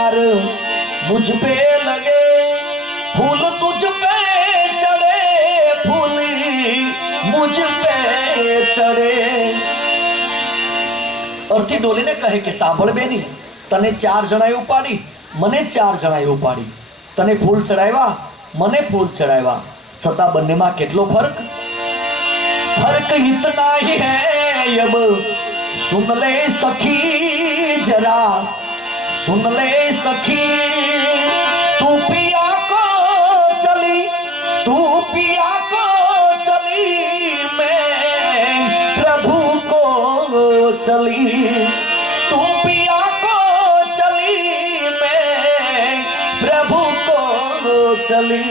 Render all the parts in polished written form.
प्यार मुझ पे लगे, फूल तुझ पे चढ़े, फूल मुझ पे चढ़े। અર્થી ડોલીને કહે કે સાંભળ બેની, તને 4 જણાએ ઉપાડી, મને 4 જણાએ ઉપાડી, તને ફૂલ ચડાવ્યા, મને ફૂલ ચડાવ્યા, છતાં બંનેમાં કેટલો ફર્ક? फर्क इतना ही है अब सुन ले सखी जरा, सुन ले सखी। तू पिया को चली, तू पिया को चली, मैं प्रभु को चली। तू पिया को चली, मैं प्रभु को चली।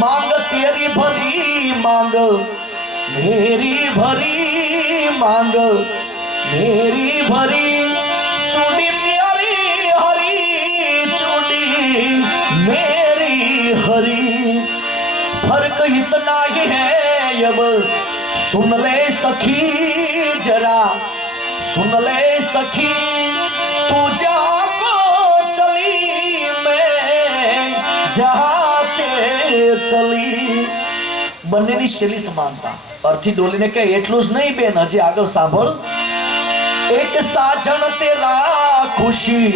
मांग तेरी भरी मांग मेरी भरी, मांग मेरी भरी, चूड़ी तेरी हरी, चूड़ी मेरी हरी। फर्क इतना ही है अब सुन ले सखी जरा, सुन ले सखी। तू जहाँ को चली, मैं जहाँ चली। બંનેની શૈલી સમાનતા। અર્થી ડોલીને કહે એટલું જ નહીં બેન, હજી આગળ સાંભળ। એક સાજણ તેરા ખુશી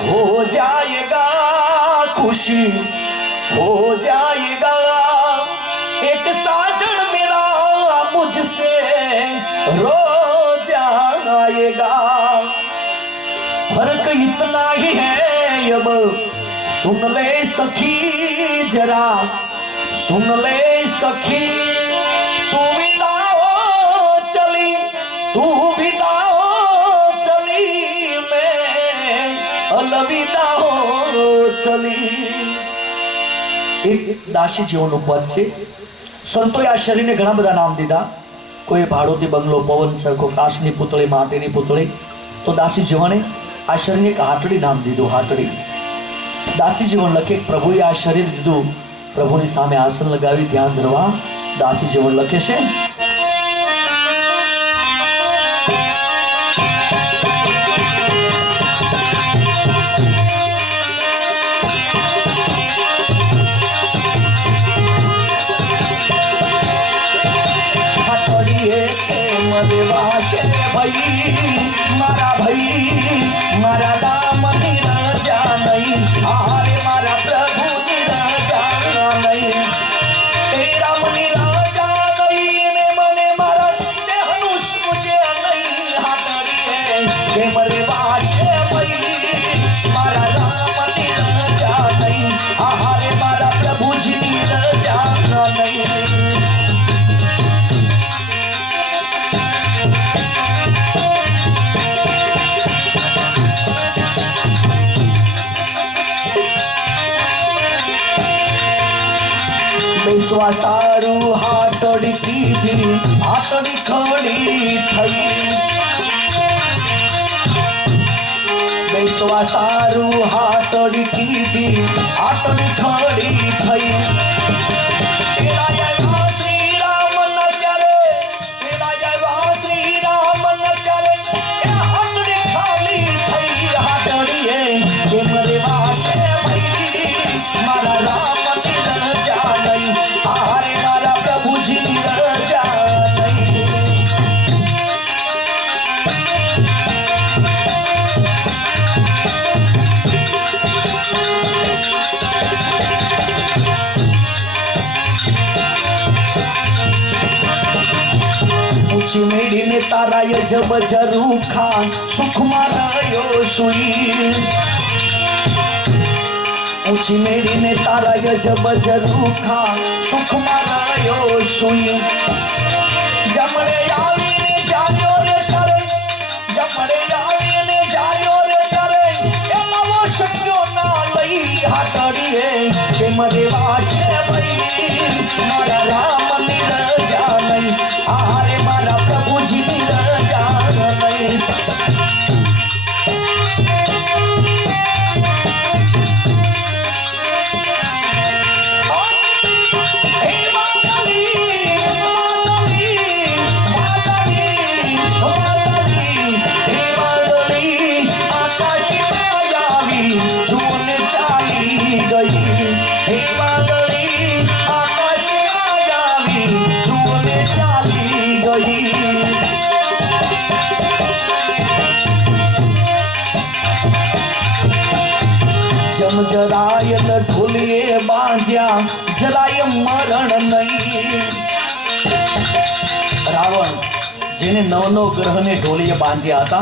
હો જાયેગા, ખુશી હો જાયેગા। એક સાજણ મેરા મુझसे રો જાયેગા। फर्क इतना ही है अब सुन ले सखी जरा, सुन ले सखी। तू विदा हो चली, तू विदा हो चली, मैं अलविदा हो चली। एक દાસી જીવનનું પદ છે। સંતોએ આ શરીરને ઘણા બધા નામ દીધા। કોઈ ભાડોતી બંગલો, પવન સરખો, કાચની પૂતળી, માટીની પૂતળી। તો દાસી જીવને આ શરીરને એક હાટડી નામ દીધું, હાટડી। દાસી જીવન લખે પ્રભુએ આ શરીર દીધું, પ્રભુની સામે આસન લગાવી ધ્યાન ધરવા। દાસી જીવન લખે છે મારા ભાઈ મારા દામની રાજા નહીં, આરે મારા પ્રભુની રાજા નહીં। એ રામની રાજા નહીં ને મને મારા દેહનું સૂજે નહીં। હાટડીએ કે મરે વાશે ભાઈ મારા રામની રાજા નહીં, આરે મારા પ્રભુજીની રાજા નહીં। બેસવા સારું હાટડી કીધી, હાટડી ખડી થઈ। બેસવા સારું હાટડી કીધી, હાટડી ખડી થઈ। તેરા આવ્યા શ્રી રામ ન ત્યારે, તેરા આવ્યા શ્રી રામ ન ત્યારે, એ હાટડી ખાલી થઈ। હાટડીએ કે મરે વાશે ભાઈ મારા રામની રજા નહીં, આરે મારા પ્રભુજીની રજા નહીં। ઊંચી મેળીને તારાએ જબ જરૂખા, સુખમાં રહ્યો સુઈ। ઊંચી મેળીને તારાએ જબ જરૂખા, સુખમાં રહ્યો સુઈ। જમણે આવીને જાગ્યો રે કરે, જમણે આવીને જાગ્યો રે કરે, એ નવો શક્યો ના લઈ। હાટડીએ કે મરે વાશે ભાઈ મારા રામની રજા નહીં, આરે મારા પ્રભુજીની રજા નહીં। जम जरायल ढोलिए बांध्या જરાય મરણ નહીં। રાવણ જેને નવ નવ ગ્રહને ઢોલીએ બાંધ્યા હતા,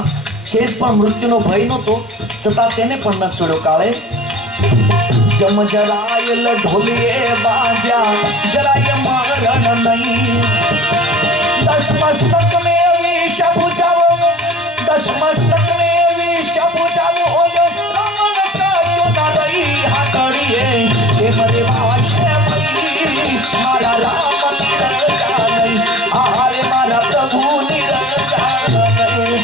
શેષ પણ મૃત્યુનો ભય નહોતો, છતાં તેને પણ ન છોડ્યો કાળે। જમ જરાયલ ઢોલીએ બાંધ્યા જરાય મરણ નહીં। દસ મસ્તક ને વિષ પૂજાવો, દસ મસ્તક ને વિષ પૂજાવો, ઓયો રાવણ સત્યો ના રહી હાકડીએ કે મરે વાશે મઈ મારા રામ નિરજા નહીં, આરે મારા પ્રભુ નિરજા નહીં।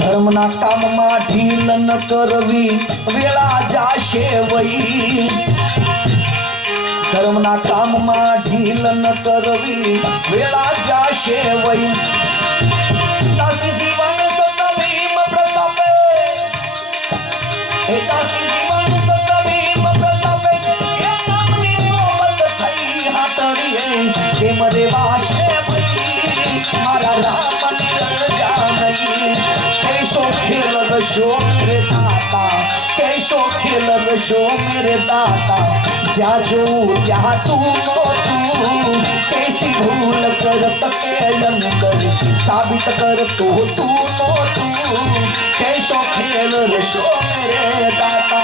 ધર્મના કામમાં ઢીલ ન કરવી વેળા જાશે વઈ, ધર્મના કામમાં ઢીલ ન કરવી વેળા જાશે વઈ। દાસી જીવન સત ભીમ પ્રતાપે, હે દાસી જીવન સત ભીમ પ્રતાપે, એ નામની મોહબત થઈ હાટડીએ કે મરે વાશે ભઈ મારા રામ નિરજા નહીં। कैसो खेल रशो मेरे दाता, कैसो खेल रशो मेरे दाता, जा जो त्या तू नो तू, कैसी भूल करत के अंदर साबित कर तो तू नो तू, कैसो खेल रशो मेरे दाता।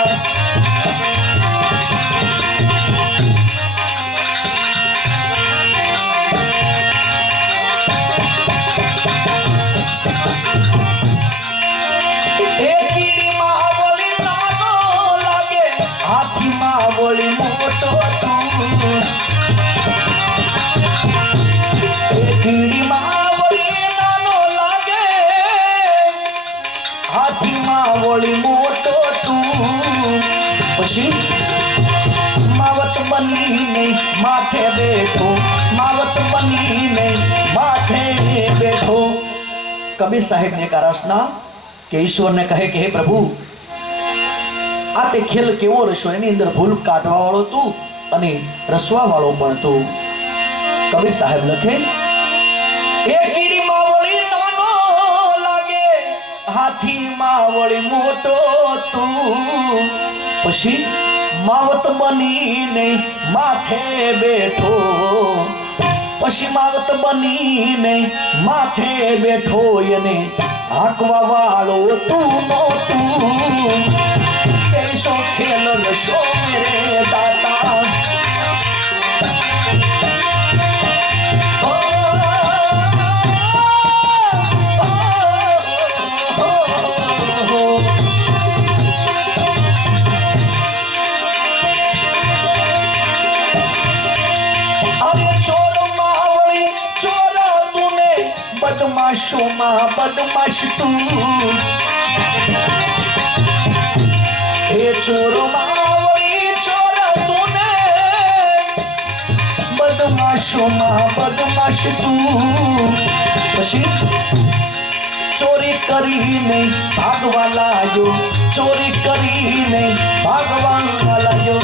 બોલી મોટો તું, એ કીડીમાં વળી નાનો લાગે, હાથીમાં વળી મોટો તું। પછી માવત બનીને માથે બેઠો, માવત બનીને માથે બેઠો। કબીર સાહેબ ને કારાસના કે ઈશ્વરને કહે કે હે પ્રભુ, આ તે ખેલ કેવો રસ્યો, એની અંદર ભૂલ કાઢવા વાળો તું અને રસવા વાળો પણ તું। કબીર સાહેબ લખે, એ કીડીમાં વળી નાનો લાગે, હાથીમાં વળી મોટો તું, પછી માવત બનીને માથે બેઠો, પછી માવત બનીને માથે બેઠો, એને હાંકવા વાળો તું નો તું, कैसो खेल रशो मेरे दाता। अरे चोर मावली चोर तूने, बदमाशों मां बदमाश तू, चोर मावली चोर तूने, बदमाशों मां बदमाश तू। પછી ચોરી કરીને ભાગવા લાગ્યો, ચોરી કરીને ભાગવા લાગ્યો,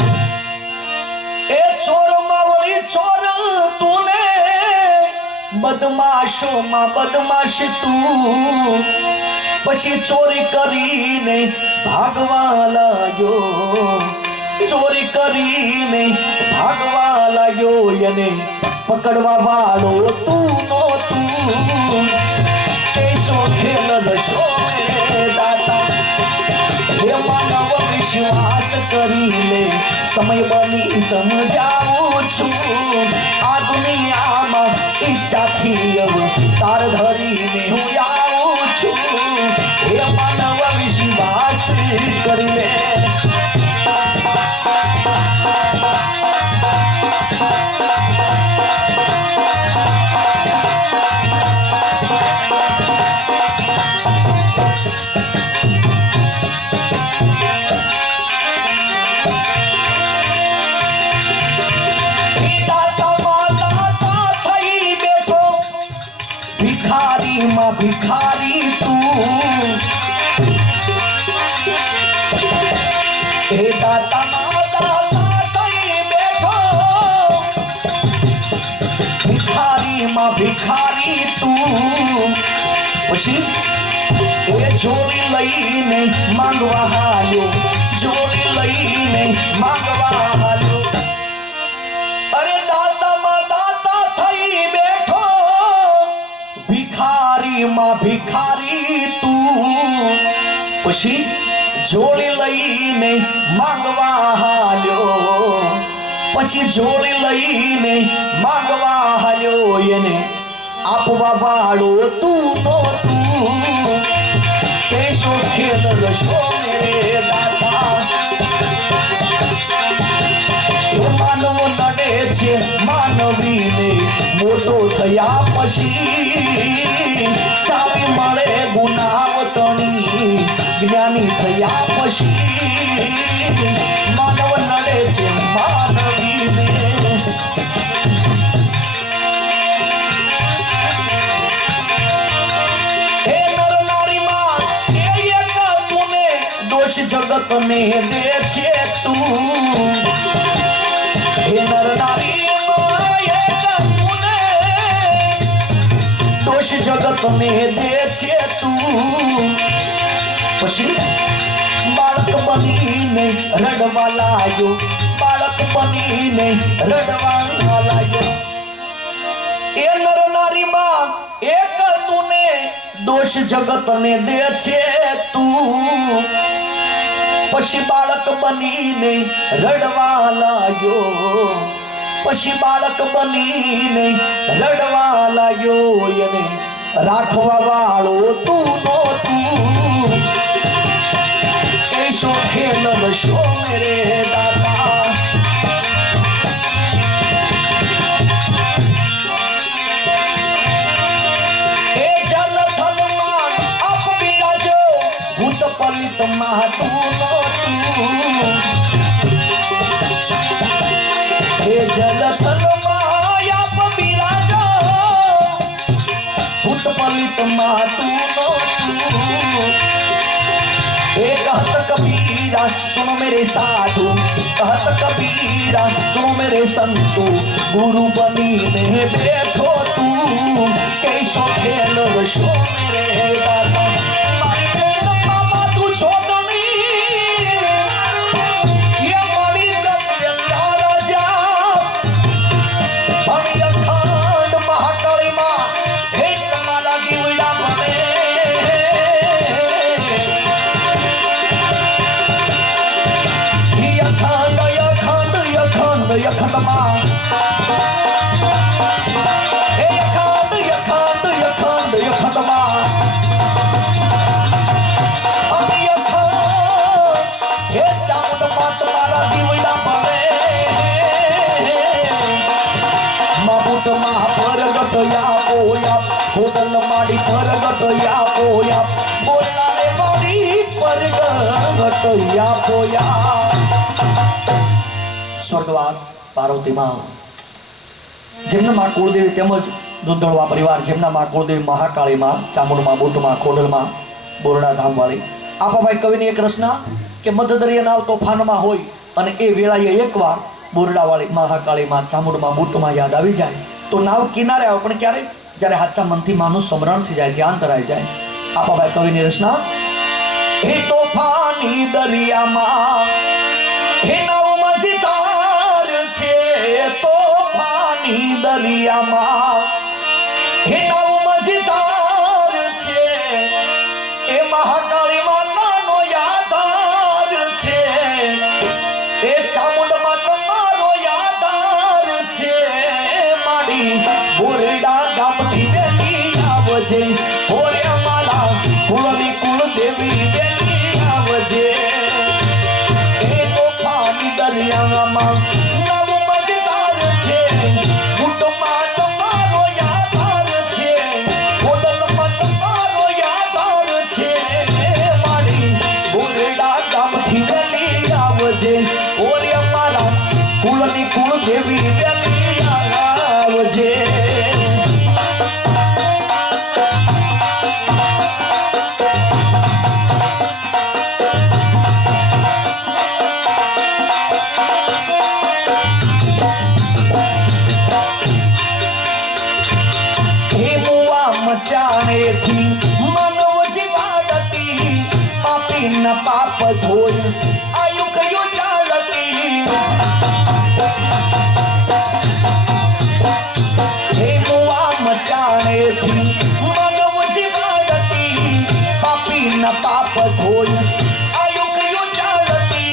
એ ચોર માવળી ચોર તૂને, બદમાશો માં બદમાશ તું। પછી ચોરી કરીને ભાગવા લાગ્યો, ચોરી કરીને ભાગવા લાગ્યો, એને પકડવા વાળો તું નો તું, कैसो खेल रशो मेरे दाता। हे मानव विश्वास करी ले, સમય બની સમજાવું છું, આ દુનિયામાં ઈચ્છાથી અવતાર ધરીને હું આવું છું। હે માનવ વિશ્વાસ કરી લે, માં ભિખારી તું, હે દાતા દાતા માં ભિખારી તું પછી એ જોડી લઈને માંગવા હાલ્યો જોડી લઈને માંગવા હાલ્યો અરે દાતામાં દાતા થઈ બેઠો ભિખારી માં ભિખારી તું પછી જોડી લઈને માંગવા હાલ્યો પછી જોડી લઈને માંગવા હાલ્યો એને આપવા વાળો તું નો તું કેશો ખેલ રશો મેરે દાતા માનવ નડે છે માનવીને મોટો થયા પછી ચાવી મળે ગુનાવતણી જ્ઞાની થયા પછી માનવ નડે છે માનવીને હે નર નારીમાં એ એક તુને દોષ જગતને દે છે તું હે નર નારીમાં એક તુને દોષ જગતને દે છે તું પછી બાળક બનીને રડવા લાગ્યો બાળક બનીને રડવા લાગ્યો એ નર નારીમાં એક તુને દોષ જગતને દે છે તું પછી બાળક બનીને રડવા લાગ્યો પછી બાળક બનીને રડવા લાગ્યો એને રાખવા વાળો તું નો તું कैसो खेल रशो मेरे दाता ए जल थल मान अप बिराजो भूत पलित महातू नो तू ए जल थल मान अप बिराजो भूत पलित महातू नो तू कहत कबीरा सुनो मेरे साधु कहत कबीरा सुनो मेरे संतो गुरु बनी में बैठो तू कैसो खेल रशो मेरे दाता मारी जगत मामा तू छोड़नी ये मारी जगत राजा भनी अखंड महाकाली मां हे तुम्हारा दीवड़ा बने यखंड मां हे यखंड यखंड यखंड यखंड मां अब यखंड हे चामुंड मां तुम्हारा दीवड़ा बने माबूट मां परगट या पोया होदल माड़ी परगट या पोया बोलना रे माड़ी परगट या पोया स्वर्गवास पार्वती मां जेमना मां कुलदेवी तेमज दुधड़वा परिवार जेमना मां कुलदेवी महाकाली मां चामुंड मां बूट मां खोडल मां बोरडा धाम वाली आपा भाई कविनी एक रचना के मध्य दरिया नाव तोफान में होय अने ए वेळाए एकवार बोरडा वाली महाकाली मां चामुंड मां बूट मां याद आवी जाए तो नाव किनारे आवे पण क्यारे ज्यारे हाचा मनथी मानु स्मरण थी जाए ध्यान धराई जाए आपा भाई कविनी रचना हे तोफानी दरिया मां हे नाव मझता तोफानी दरिया मां हे नाव मझदार छे ए महाकाली मां नानो यादार छे ए चामुंड मां तमारो यादार छे माड़ी बोरडा गामथी वेली आवजे ओरे माला कुलनी कुल देवी वेली आवजे ए तोफानी दरिया मां कुलनी कुल देवी वेली आवजे पापी न पाप धोई आयु कयो चालती हे मुआ मचाने थी मानव जीवादती पापी न पाप धोई आयु कयो चालती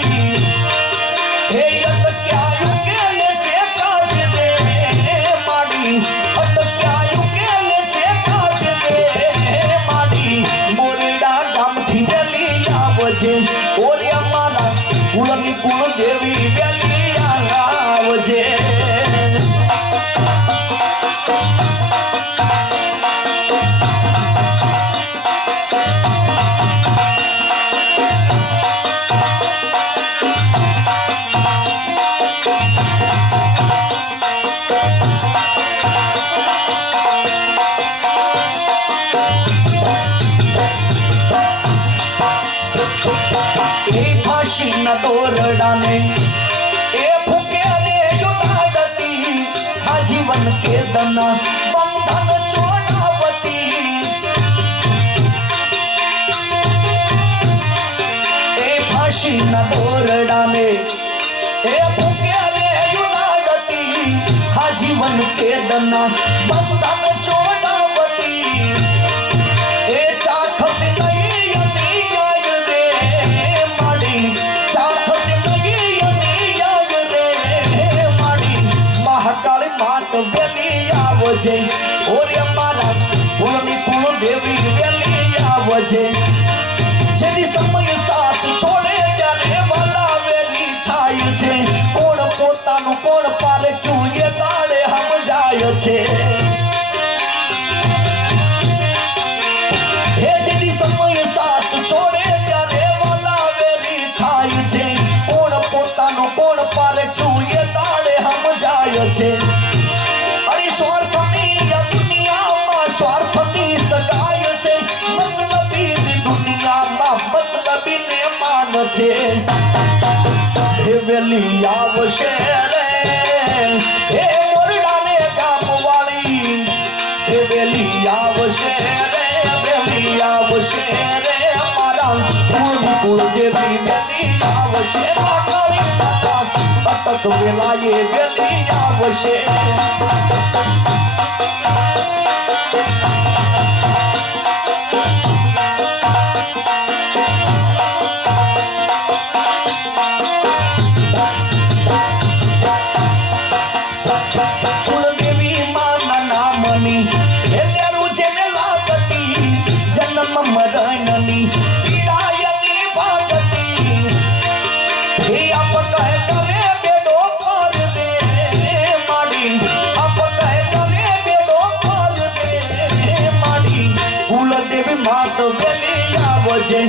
हे अटक्यायु केले छे काज दे माडी अटक्यायु केले छे काज दे माडी मोरडा गाम थी वेली आवजे ओरे मारा कुलनी कुल देवी वेली आवजे फांसी न दौड़ाने ए फूके रे युगाडती आजीवन के दना बंधन छोड़ावती ए फांसी न दौड़ाने ए फूके रे युगाडती आजीवन के दना बंधन छोड़ावती ए चाखत नहीं मात वेली आवजे ओरे मारा कुलनी कुल देवी वेली आवजे जेदी समय साथ छोड़े त्यारे वाला वेली थाय छे कोण पोतानु कोण पारे क्यों ये ताळे हम जाय छे हे जेदी समय साथ छोड़े त्यारे वाला वेली थाय छे कोण पोतानु कोण पारे क्यों ये ताळे हम जाय छे स्वार्थनी सगाय छे मतलबी दुनिया में मतलबी ने मान छे हे वेली आवशे रे हे मोरडा ने गाम वाली हे वेली आवशे रे वेली आवशे रे मारा कुल देवी वेली आवशे काली माता अटक वेला ये वेली आवशे कुलदेवी माना नामनी हेलेरु जेने लागती जन्म मरणनी पीड़ायनी भागती हे आप कहे करे बेडो पार दे माडी आप कहे करे बेडो पार दे माडी कुलदेवी मात वेली आवजे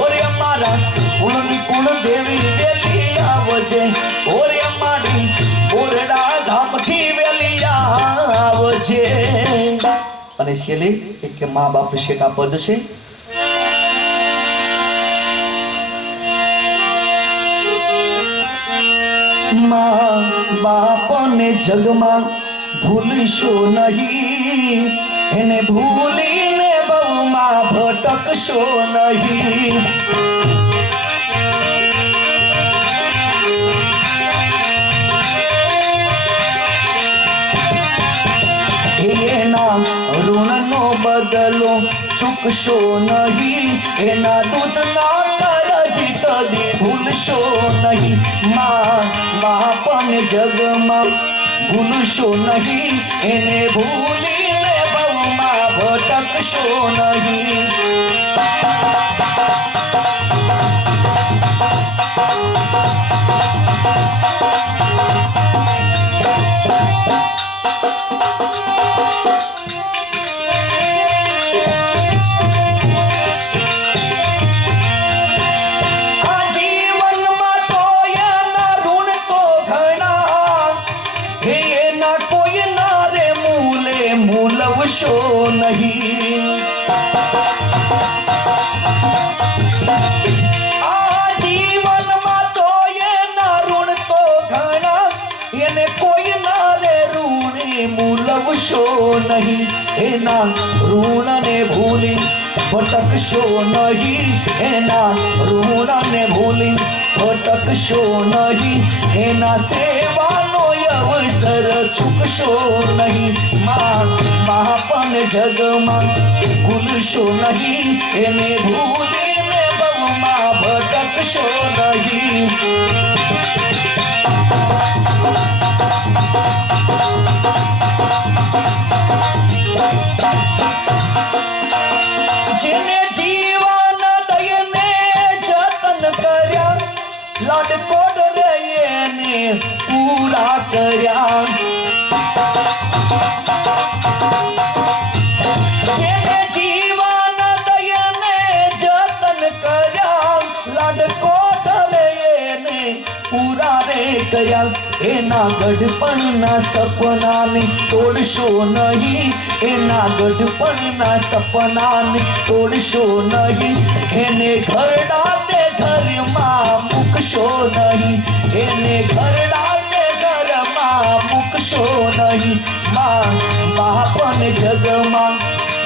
ओरे मारा कुलनी कुलदेवी वेली आवजे ओरे माडी मोरडा धामથી વેલી આવજે અને છેલ્લે એક કે મા બાપ શેકા પદ છે મા બાપને જગમાં ભૂલશો નહીં એને ભૂલીને બહુમાં ભટકશો નહીં ऋणनो बदलो चूकशो नहीं एना दूधना करजी कदी भूलशो नहीं माँ बापने जगमा भूलशो नहीं एने भूलीने बहुमा भटकशो नहीं शो नहीं आजीवन में तो ये ना ऋण तो घना ये कोई ना रे ऋणी मूलव शो नहीं ए ना ऋण ने भूली ભટકશો નહીં એના ઋણને ભૂલી, ભટકશો નહીં એના સેવાનો અવસર ચૂકશો નહીં. મહાપન જગમાં ભૂલશો નહીં, એને ભૂલીને બહુમાં ભટકશો નહીં. જેને જીવન દઈને જતન કર્યા, લાડકોડ રે એને પૂરા કર્યા. જેને જીવન દઈને જતન કર્યા, લાડકોડ રે એને પૂરા રે કર્યા. એના ગઢપણના સપનાને તોડશો નહીં, એના ગઢપણના સપનાને તોડશો નહીં. એને ઘરડા તે ઘરમાં મૂકશો નહીં, એને ઘરડા તે ઘરમાં મૂકશો નહીં. બાપન જગમાં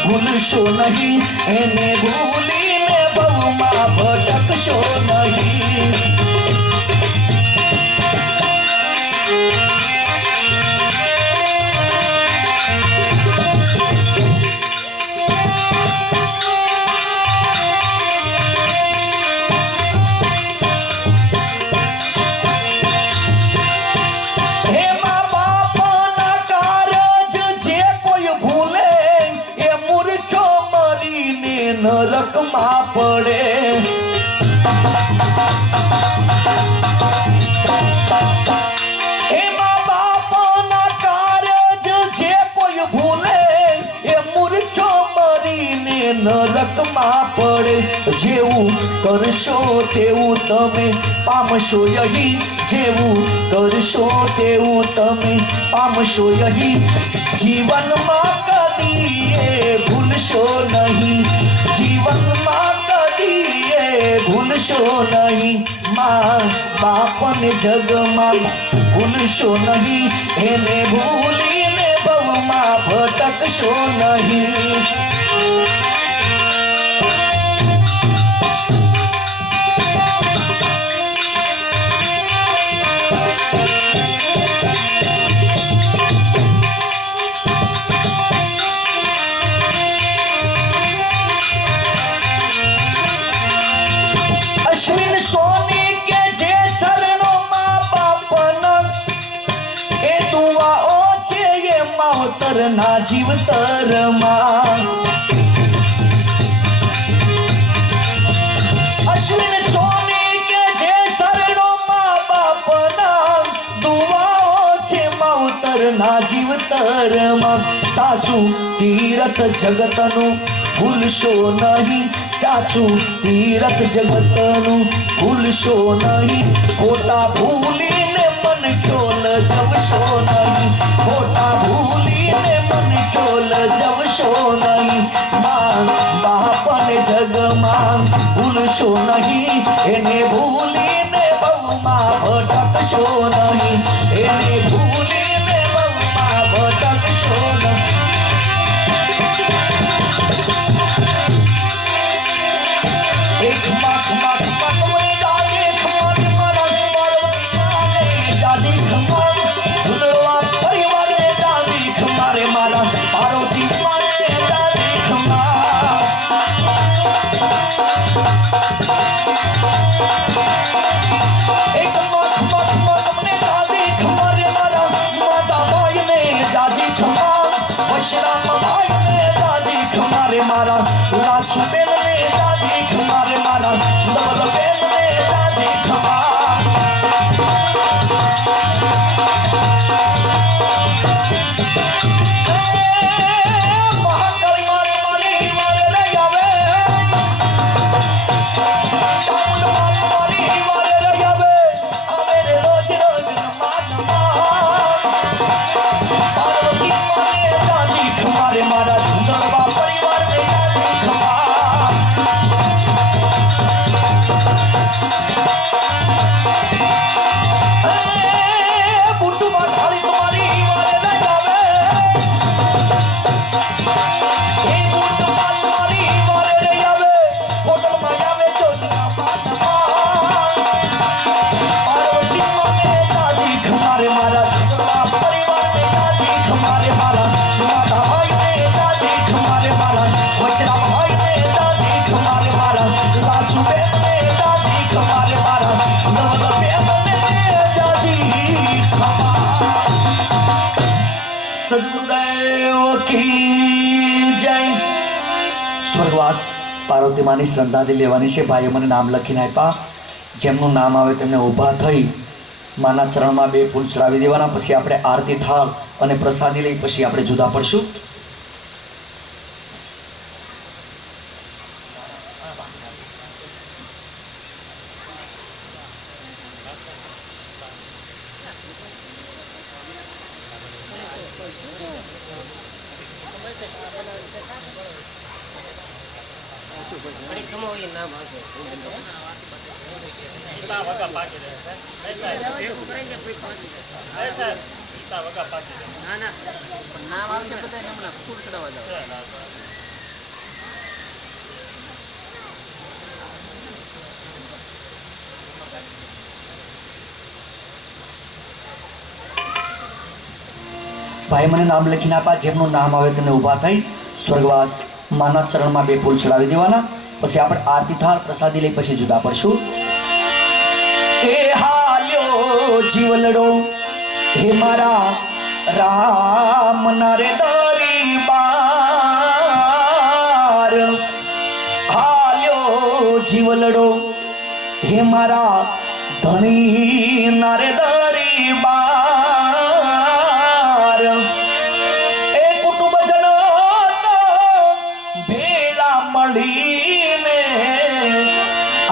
ભૂલશો નહીં, એને ભૂલીને બહુમાં ભટકશો નહીં. નરકમાં પડે. એમાં બાપના કારજ જે કોઈ ભૂલે એ મૂર્ખ્યો મરીને નરકમાં પડે. જેવું કરશો તેવું તમે પામશો અહીં, જેવું કરશો તેવું તમે પામશો અહીં. જીવનમાં કદી ભૂલશો નહીં, જીવનમાં કદી ભૂલશો નહીં. બાપને જગમાં ભૂલશો નહીં, એને ભૂલીને બહુમાં ભટકશો નહીં. અશ્વિન સોની કે જે ચરણોમાં બાપના એ દુઆઓ છે એ માવતરના જીવતરમાં. અશ્વિન સોની કે જે ચરણોમાં બાપના દુઆઓ છે માવતરના જીવતરમાં. સાસુ તીરથ જગતનું ભૂલશો નહીં, સાચું તીરથ જગતનું ભૂલશો નહીં. ખોટા ભૂલીને મન ક્યોલ જવશો નહીં, ખોટા ભૂલીને મન ક્યોલ જવશો નહીં. બાપને જગમાં ભૂલશો નહીં, એને ભૂલીને બહુમાં ભટકશો નહીં, એને ભૂલીને બહુમાં ભટકશો નહીં. એક માખ માખ માખ જાજી ખમાન મારા પાર્વતી જાજી ખમાન ભૂલવા પરિવારને જાજી ખમારે મારા પાર્વતી માને જાજી ખમાન. એક માખ માખ માખ મને જાજી ખમારે મારા માતા ભાઈને જાજી ખમાન. વશરામ ભાઈને જાજી ખમારે મારા લાછુ બેનને જાજી ખમારે મારા ધવલ બેનને જાજી ખમાર. મહાકાળી મારે મારી મારે રહી આવે, ચામુંડ મારે મારી મારે રહી આવે, આવે રે રોજ રોજ માનમાં. પાર્વતી મારે જાજી ખમારે મારા ધૂંધળવા પરિવારને જાજી ખમાર. पार्वती मानी श्रद्धांजलि लेवानी छे। भाईए मने नाम लखीने आप्या, जेमनुं नाम आवे तेमने ऊभा थई माना चरणमां 2 फूल चढ़ावी देवाना। पछी आपणे आरती थाळ अने प्रसादी लई पछी आपणे जुदा पड़शुं। भाई मने नाम लखीने आप्या, जेमनुं नाम आवे तेमने ऊभा थई स्वर्गवास माना चरणमां 2 फूल चढ़ावी देवाना। पछी आपणे आरती थाळ प्रसादी लई पछी जुदा पड़शुं। ए हाल्यो जीवलड़ो हे मारा राम नारे दरबार, हाल्यो जीवलड़ो हे मारा धणी नारे दरबार। ए कुटुंबजन भेला मळीने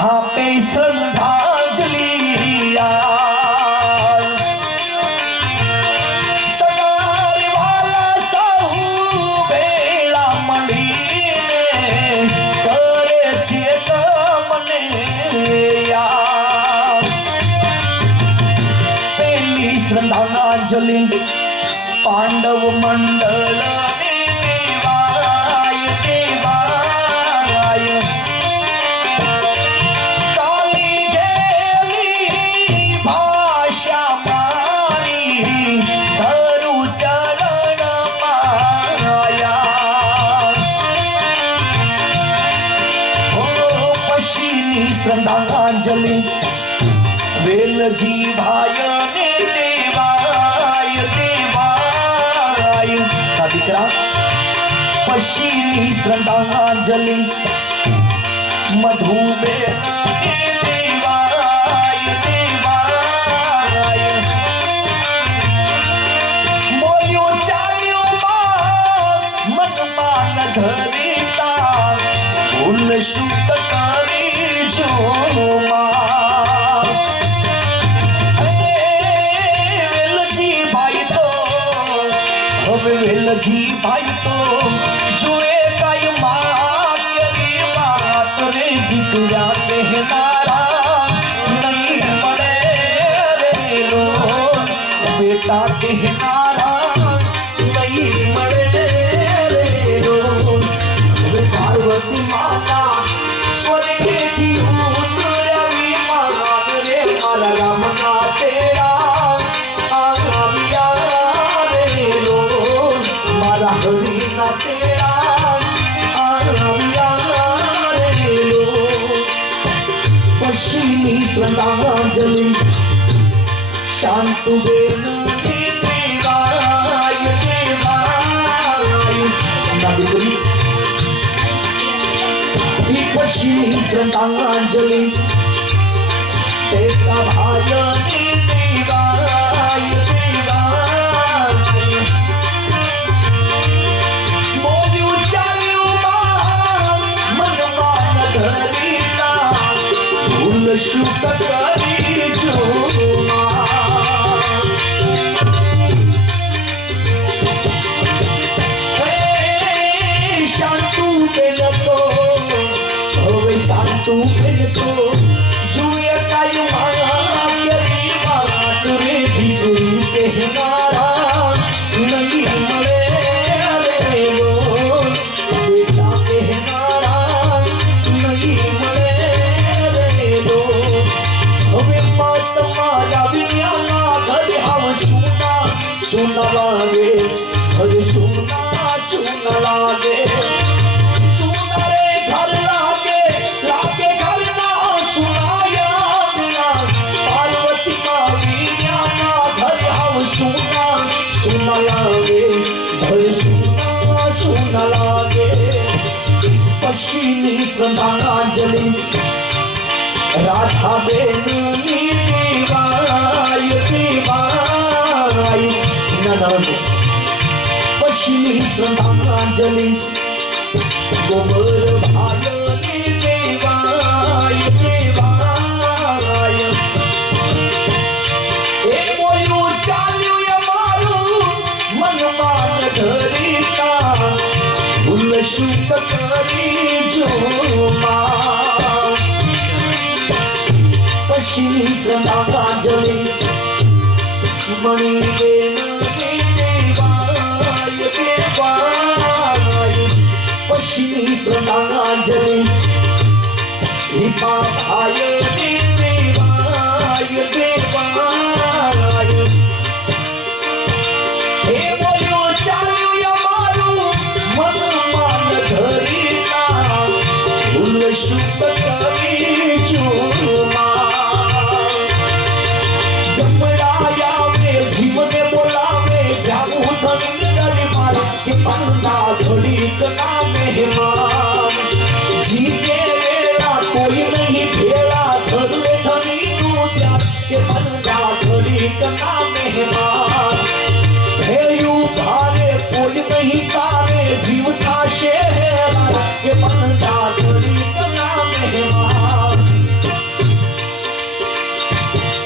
आपे श्रद्धांजलि श्रद्धांजलि पांडव मंडल देवाय देवाय। काली गेली भाषा मारी धरु चरण माया। हो पशीनी श्रद्धांजलि वेलजी भाई ने देवाय देवाय। ना दीकरा पशीनी श्रद्धांजलि मधुबेन ने देवाय देवाय। मोयो चाल्यो मन मान धरिता फूल शुद्ध करी जोमा। वेलजी भाई तो जुए काई माँ केरी बात रे दिखया कहनारा नहीं पड़े रे लो बेटा कहनारा नहीं पड़े रे लो। पार्वती माता स्वर्ग की उतरवी मारा रे मारा राम का तेरा हरीना तेरा पश्चिमी श्रद्धांजलि शांतुबेन देवाय देवाय। पश्चिमी श्रद्धांजलि तेरा भाई देवाय देवाय। शुद्ध करी जोमा। शांतु बेन तो होवे शांतु बेन तो जुए काई माया केरी बात रे दिगरी कहनारा नहीं मरे रे लो बेटा कहनारा नहीं मरे। सुन लागे हरे सुना सुन लागे सुना रे घर लागे लागे घर ना सुनाया पार्वती मावी ना घर हम सुना सुन लागे घर सुना सुन लागे पशी पश्चिमी श्रद्धांजलि राधा बेनी देवाय देवाय ननद पश्चिमी श्रद्धांजलि गोबर भायनी देवाय देवाय ए मोयू चाल्यू ये मारू मन मान धरिता भूल शुक करी जो पश्चिमी श्रद्धांजलि मणि देवाय देवाय पश्चिमी श्रद्धांजलि भाय देवाय देवाय हे बोलो चाल्यू यमारू मन मान धरिता भूल शुक करी चूमा जमड़ाया में जीवन बोलावे जाऊ धनी दरबार के पन्ना घड़ी का मेहमान जीते वेला कोई नहीं भेड़ा धरले धनी दूजा के पन्ना घड़ी का मेहमान हे यू भारे कोई नहीं तारे जीवता शेरा के पन्ना घड़ी का मेहमान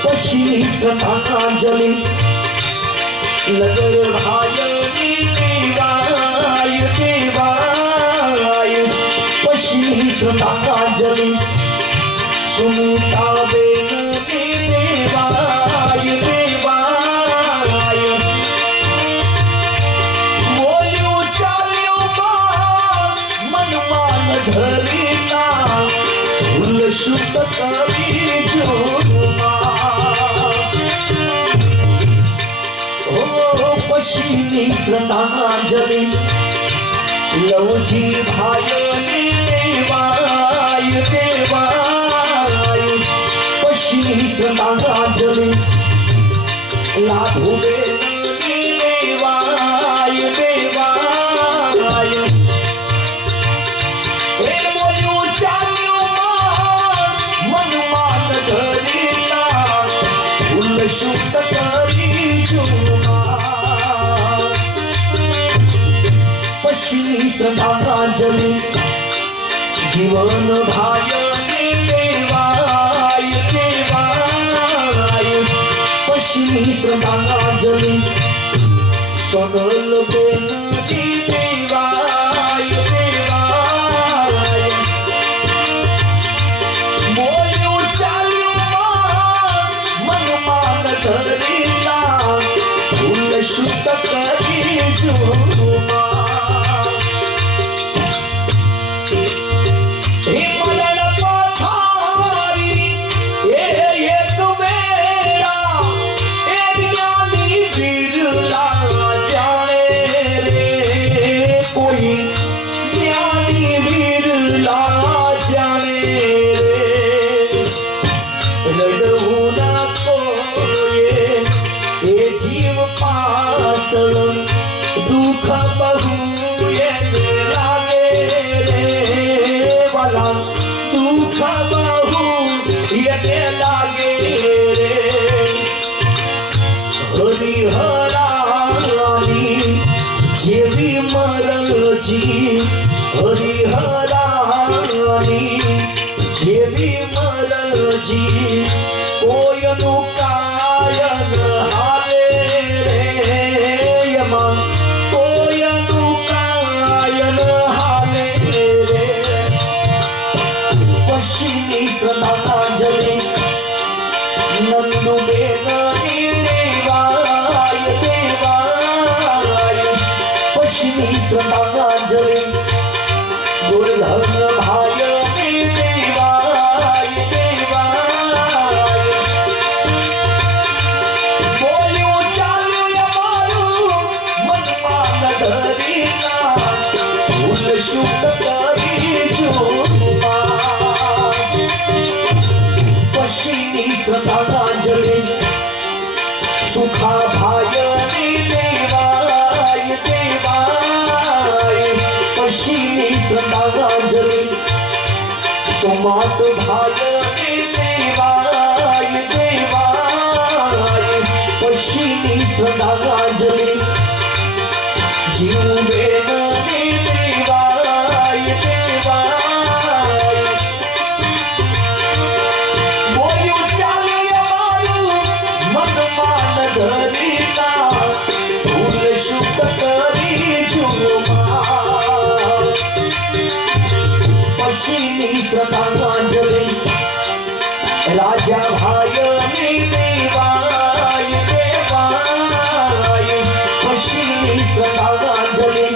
पश्चिमी श्रद्धांजलि नगर भायनी देवाय देवाय पश्चिमी श्रद्धांजलि सुनीता बेनी देवाय देवाय बोलू चाल्यू मन मान धरिता भूल शुक करी जो पश्चिमी श्रद्धांजलि लवजी भायनी देवाय देवाय पश्चिमी श्रद्धांजलि लाधु बेनी देवाय देवाय हे बोलू चाल्यू मन मान धरिता भूल शुक करी चूमा पश्चिमी श्रद्धांजलि जीवन भायनी देवाय देवाय पश्चिमी श्रद्धांजलि सोनल बेनी देवाय देवाय बोलू चाल्यू मन मान धरिता भूल शुक करी चूमा दुख बहु लागे रे वाला दुख बहु लागे रे हरिहरानी जेवी मरल जी हरिहरानी जेवी मरल जी कोयनु कायन हाले रे यमन कोयनु कायन हाले रे पश्चिमी श्रद्धांजलि नंदु बेनी देवाय देवाय पश्चिमी श्रद्धांजलि दुर्धन भायनी देवाय देवाय बोलू चाल्यू यमारू मन मान धरिता भूल शुक करी चूमा पश्चिमी श्रद्धांजलि सुखा भायनी देवाय देवाय पश्चिमी श्रद्धांजलि मात भाई देवाय देवाय पश्चिमी श्रद्धांजलि जीव बेन देवाय देवाय बोल्યું ચાલી અમારું મનમાં નગરીતા ભૂલ શુદ્ધ કરી ઝુમા પશ્ચિમી શ્રદ્ધાંજલિ રાજા ભાઈની દેવાય દેવાય પશ્ચિમી શ્રદ્ધાંજલિ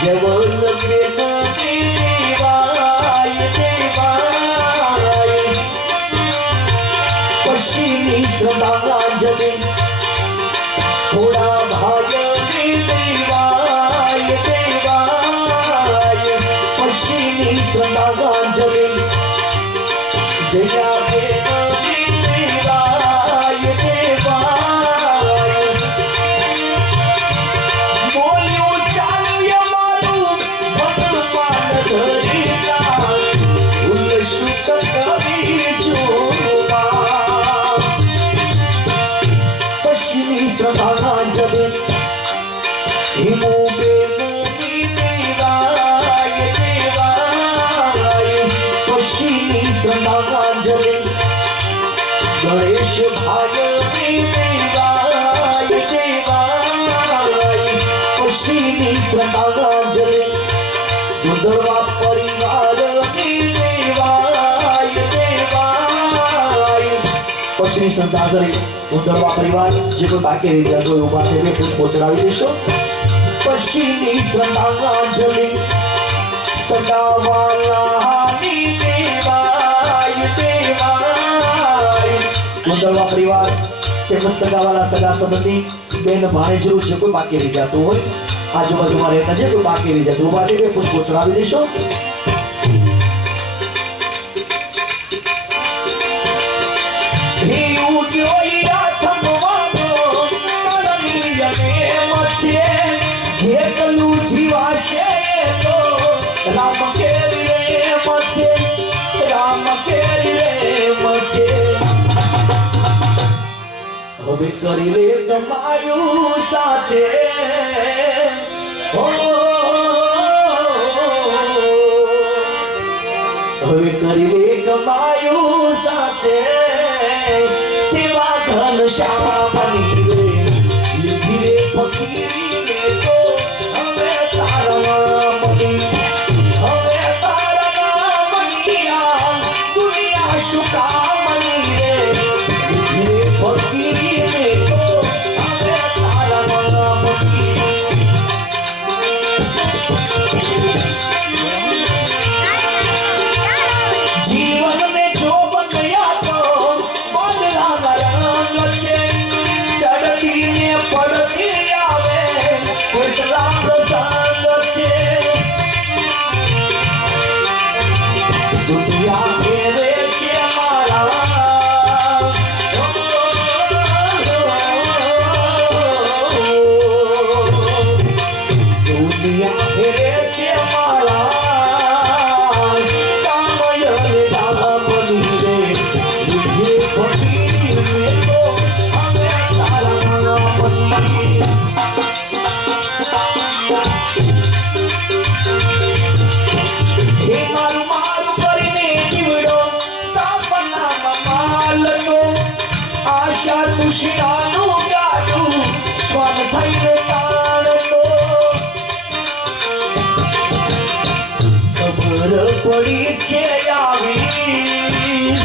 જવલ બેન દેવાય દેવાય પશ્ચિમી શ્રદ્ધાંજલિ થોડા ભાઈની દેવાય દેવાય પશ્ચિમી શ્રદ્ધાંજલિ જયા બેન દેવાય દેવાય બોલ્યું ચાલ્યું અમારું ભગવાન ધરીતા ભૂલ શુદ્ધ કરી ઝુમા પશ્ચિમી શ્રદ્ધાંજલિ હિમુ બેન દેવાય દેવાય પશ્ચિમી શ્રદ્ધાંજલિ ગણેશ ભાઈ દેવાય દેવાય પશ્ચિમી શ્રદ્ધાંજલિ દુર્વા પરિવારની દેવાય દેવાય પશ્ચિમી શ્રદ્ધાંજલિ દુર્વા પરિવાર જે કોઈ બાકી રહી જતો હોય ઉભા થઈને પુષ્પો ચડાવી દેશો પશ્ચિમી શ્રદ્ધાંજલિ સગાવાલાની દેવાય દેવાય દુર્વા પરિવાર તેમજ સગાવાલા સગા સંબંધી બેન ભાણેજો જે કોઈ બાકી રહી જતું હોય આજુબાજુમાં રહેતા જે કોઈ બાકી રહી જતું ઉભા થઈને પુષ્પો ચડાવી દેશો જેટલું જીવાશે તો રામ કેરી રે મચે રામ કેરી રે મચે હવે કરી લે કમાયું સાચે હવે કરી લે કમાયું સાચે સેવા ધન શ્યામની રે લીધી રે ફકીરી તો હવે તારા મની હવે તારા મનિયા દુનિયા શુકામણી રે લીધી રે ફકીરી રે તો હવે તારા મની જીવન ને જો બન્યા તો બદલા રંગ છે ચડતી ને પડતી આવે કેટલા પ્રસંગ છે દુનિયા ફેરે છે મારા દુનિયા ફેરે છે મારા કામયર ધામની રે લીધે ફકીર રે તો હવે તારા મની હે મારું મારું કરીને જીવડો સાપનામાં માલતો આશા તુષિયાનું ગાડું સ્વન થઈને તાણતો ખબર પડી છે આવી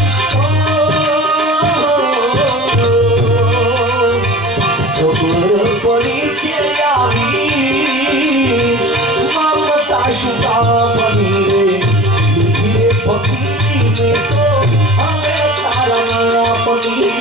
ખબર પડી છે આવી મમતા શુકામણી રે લીધી રે ફકીરી રે તો હવે તારા મની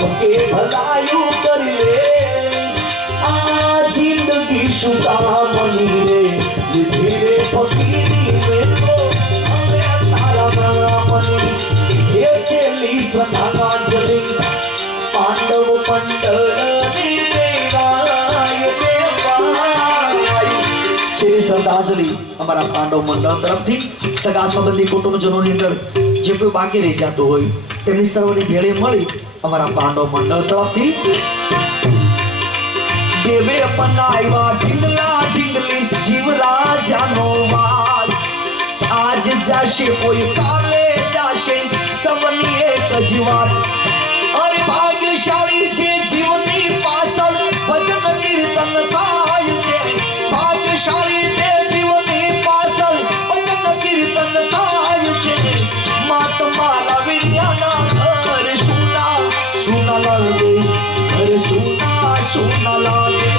सबके भलायू कर ले आ जिंदगी शुकामनी रे धीरे फकीरी में तो हमें तारा ब्राह्मणी हे चली श्रद्धांजलि पांडव पंडरी श्रद्धांजलि અમારા પાંડવ મંડળ તરફથી સગા સંબંધી કુટુંબજનોની અંદર જે કોઈ બાકી રહી જતો હોય તેમની સર્વની ભેળી મળી અમારા પાંડવ મંડળ તરફથી દેવે અપનાવ્યા ઢીંગલા ઢીંગલી જીવ રાજાનો વાસ આજ જાશે કોઈ કાલે જાશે સવની એક જ વાત અરે ભાગ્યશાળી જે જીવની પાછળ ભજન કીર્તન થાય છે ભાગ્યશાળી જે જીવની પાછળ ભજન કીર્તન થાય છે મહાત્મા રવિયાના ઘર સુના સુના લાગે ઘર સુના સુના લાગે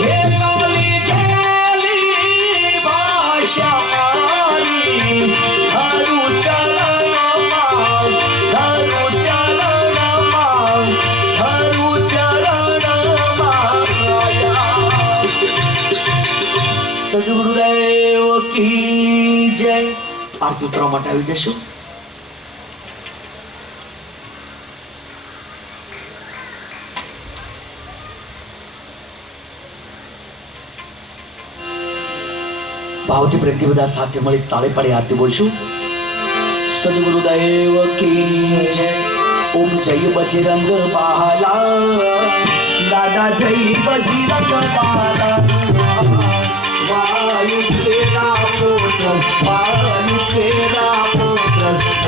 હે કાલી ગેલી ભાષા મારી હરુ ચરણમાં હરુ ચરણમાં હરુ ચરણમાં સદગુરુદેવ की जय आरती उतरवा માટે આવી જશો ભાવથી પ્રેમથી બધા સાથે મળી તાળી પાડી આરતી બોલશું સદગુરુદેવ की जय ओम जय बजरंग बाला दादा जय बजरंग बाला वायु तेरा पुत्र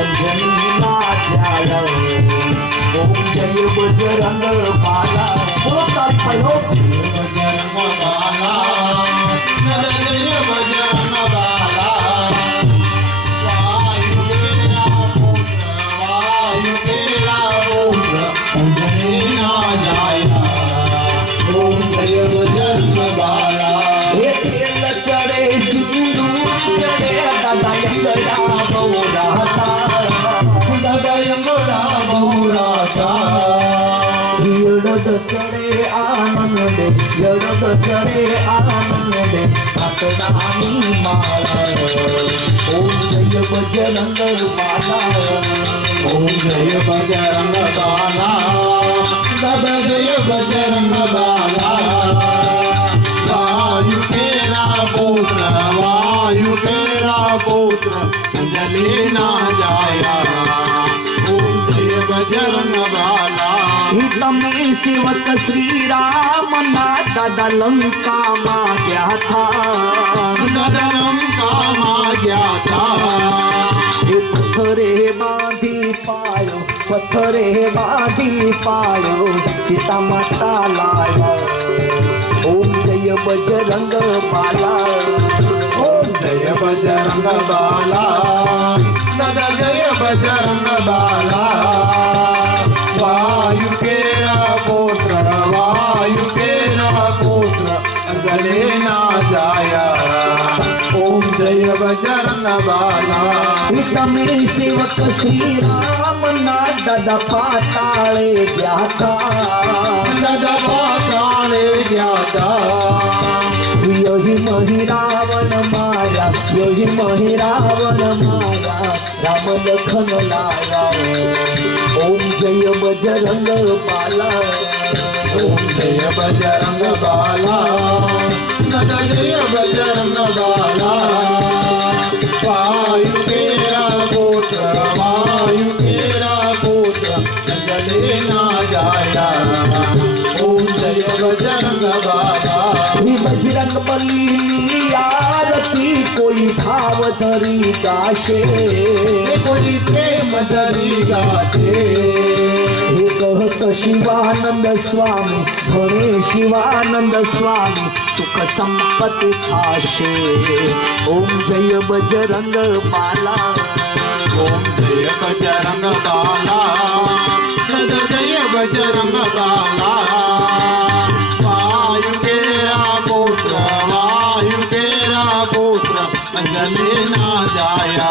अंजनी ना जाया ओम जय बजरंग बाला बोलो ताली पाड़ो बजरंग बाला जय बजरंग बाला वायु तेरा पुत्र अंजनी ना जाया ओम जय बजरंग बाला चढ़े सिंदूर चढ़े दादा यंगड़ा बहुराता यड़द चढ़े आनंद दे यड़द चढ़े आनंद दे भक्तानी माला ओम जय बजरंग बाला ओम जय बजरंग बाला दादा जय बजरंग बाला वायु तेरा पुत्र अंजनी ना जाया ओम जय बजरंग बाला तमे सेवक श्री राम ना दादा लंका मा गया था दादा लंका मा गया था पत्थरे बांधी पायो सीता माता लाया ओम जय बजरंग बाला ओम जय बजरंग बाला दादा जय बजरंग बाला वायु तेरा पुत्र अंजनी ना जाया ओम जय बजरंग बाला तमे सेवक श्री राम ना दादा पाताले गया था दादा पाताले गया था योहि मही रावण माया राम लखन लाया ओम जय बजरंग बाला ओम जय बजरंग बाला दादा जय बजरंग बाला वायु तेरा पुत्र अंजनी ना जाया ओम जय बजरंग बाला बजरंग बली आरती कोई भाव धरी गाशे कोई प्रेम धरी गाशे हे कहत शिवानंद स्वामी घणे शिवानंद स्वामी सुख संपत्ति थाशे ओम जय बजरंग बाला ओम जय बजरंग बाला जय बजरंग बाला वायु तेरा पुत्र अंजनी ना जाया